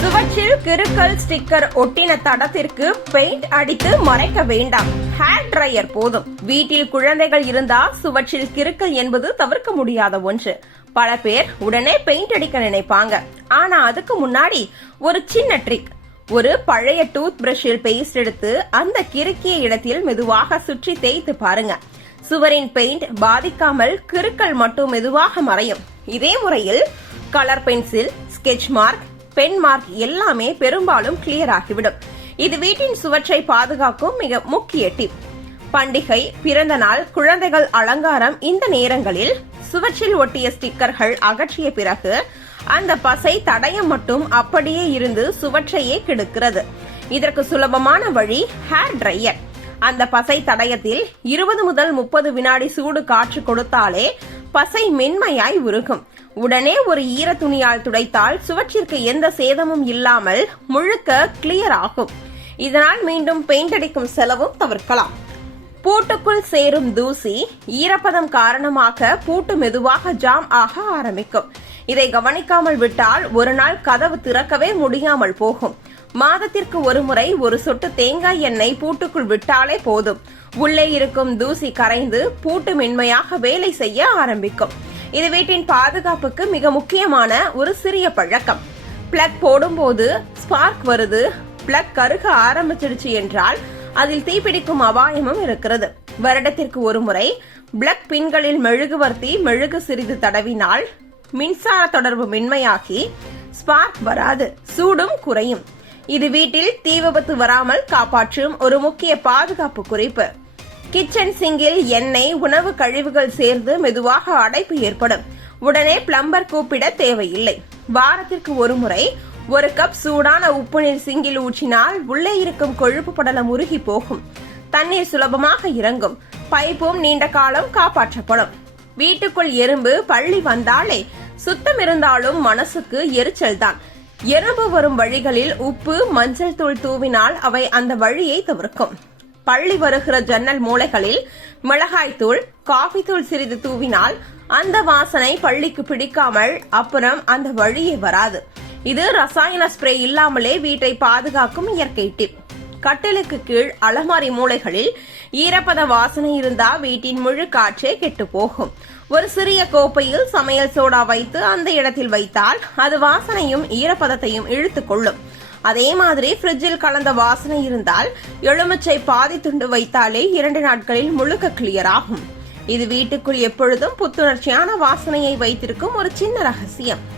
சுவற்றில் கிறுக்கல் ஸ்டிக்கர் ஒட்டின தடத்திற்கு பெயிண்ட் அடித்து மறைக்க வேண்டாம். ஹேர் ட்ரையர் போதும். வீட்டில் குழந்தைகள் இருந்தா சுவற்றில் கிறுக்கல் என்பது தவிர்க்க முடியாத ஒன்று. பல பேர் உடனே பெயிண்ட் அடிக்க நினைப்பாங்க. ஆனா அதுக்கு முன்னாடி ஒரு சின்ன ட்ரிக் ஒரு பழைய டூத் பிரஷில் பேஸ்ட் எடுத்து அந்த கிறுக்கிய இடத்தில் மெதுவாக சுற்றி தேய்த்து பாருங்க. சுவரின் பெயிண்ட் பாதிக்காமல் கிறுக்கல் மட்டும் மெதுவாக மறையும். இதே முறையில் colour pencil sketch mark pen mark எல்லாமே பெரும்பாலும் கிளியர் ஆகிவிடும். இது வீட்டின் சுவற்றை பாதுகாக்கும் மிக முக்கிய டிப் பண்டிகை பிறந்த நாள் குழந்தைகள் அலங்காரம் இந்த நேரங்களில் சுவற்றில் ஒட்டிய ஸ்டிக்கர்கள் அகற்றிய பிறகு அந்த பசை தடயம் மட்டும் அப்படியே இருந்து சுவற்றையே கெடுக்கிறது. இதற்கு சுலபமான வழி ஹேர் ட்ரையர் அந்த பசை தடயத்தில் இருபது முதல் முப்பது வினாடி சூடு காற்று கொடுத்தாலே பசை மென்மையாய் உருகும். உடனே ஒரு ஈர துணியால் துடைத்தால் சுவற்றிற்கு எந்த சேதமும் இல்லாமல் முழுக்க கிளியர் ஆகும். இதனால் மீண்டும் பெயிண்ட் அடிக்கும் செலவும் தவிர்க்கலாம். பூட்டுக்குள் சேரும் தூசி ஈரப்பதம் காரணமாக பூட்டு மெதுவாக ஜாம் ஆக ஆரம்பிக்கும். இதை கவனிக்காமல் விட்டால் ஒரு நாள் கதவு திறக்கவே முடியாமல் போகும். மாதத்திற்கு ஒரு முறை ஒரு சொட்டு தேங்காய் எண்ணெய் பூட்டுக்குள் விட்டாலே போதும். உள்ளே இருக்கும் தூசி கரைந்து பூட்டு மென்மையாக வேலை செய்ய ஆரம்பிக்கும். இது வீட்டின் பாதுகாப்புக்கு மிக முக்கியமான ஒரு சிறிய பழக்கம். பிளக் போடும்போது ஸ்பார்க் வருது. பிளக் கருக ஆரம்பிச்சிடுச்சு என்றால் அதில் தீப்பிடிக்கும் அபாயமும் இருக்கிறது. வருடத்திற்கு ஒரு முறை பிளக் பின்களில் மெழுகுவர்த்தி மெழுகு சிறிது தடவினால் மின்சார தொடர்பு மென்மையாகி ஸ்பார்க் வராது. சூடும் குறையும். இது வீட்டில் தீ விபத்து வராமல் காப்பாற்றும் ஒரு முக்கிய பாதுகாப்பு குறிப்பு. கிச்சன் சிங்கில் எண்ணெய் உணவு கழிவுகள் சேர்ந்து மெதுவாக அடைப்பு ஏற்படும். உடனே பிளம்பர் கூப்பிட தேவையில்லை. வாரத்திற்கு ஒரு முறை ஒரு கப் சூடான உப்பு நீர் சிங்கில் ஊற்றினால் உள்ளே இருக்கும் கொழுப்பு படலம் உருகி போகும். தண்ணீர் சுலபமாக இறங்கும். பைப்பும் நீண்ட காலம் காப்பாற்றப்படும். வீட்டுக்குள் எறும்பு பள்ளி வந்தாலே சுத்தம் இருந்தாலும் மனசுக்கு எரிச்சல் தான் எறும்பு வரும் வழிகளில் உப்பு மஞ்சள் தூள் தூவினால் அவை அந்த வழியை தவிர்க்கும். பள்ளி வருகிற ஜன்னல் மூலைகளில் மிளகாய்த்தூள் காஃபித்தூள் காஃபி தூள் சிறிது தூவினால் அந்த வாசனை பள்ளிக்கு பிடிக்காமல் அப்புறம் அந்த வழியே வராது. இது ரசாயன ஸ்ப்ரே இல்லாமலே வீட்டை பாதுகாக்கும் இயற்கை டிப். கட்டிலுக்கு கீழ் அலமாரி மூலைகளில் ஈரப்பத வாசனை இருந்தா வீட்டின் முழு காற்றே கெட்டு போகும் ஒரு சிறிய கோப்பையில் சமையல் சோடா வைத்து அந்த இடத்தில் வைத்தால் அது வாசனையும் ஈரப்பதத்தையும் இழுத்துக் கொள்ளும். அதே மாதிரி ஃப்ரிட்ஜில் கலந்த வாசனை இருந்தால் எலுமிச்சை பாதி துண்டு வைத்தாலே இரண்டு நாட்களில் முழுக்க கிளியர் ஆகும். இது வீட்டுக்குள் எப்பொழுதும் புத்துணர்ச்சியான வாசனையை வைத்திருக்கும் ஒரு சின்ன ரகசியம்.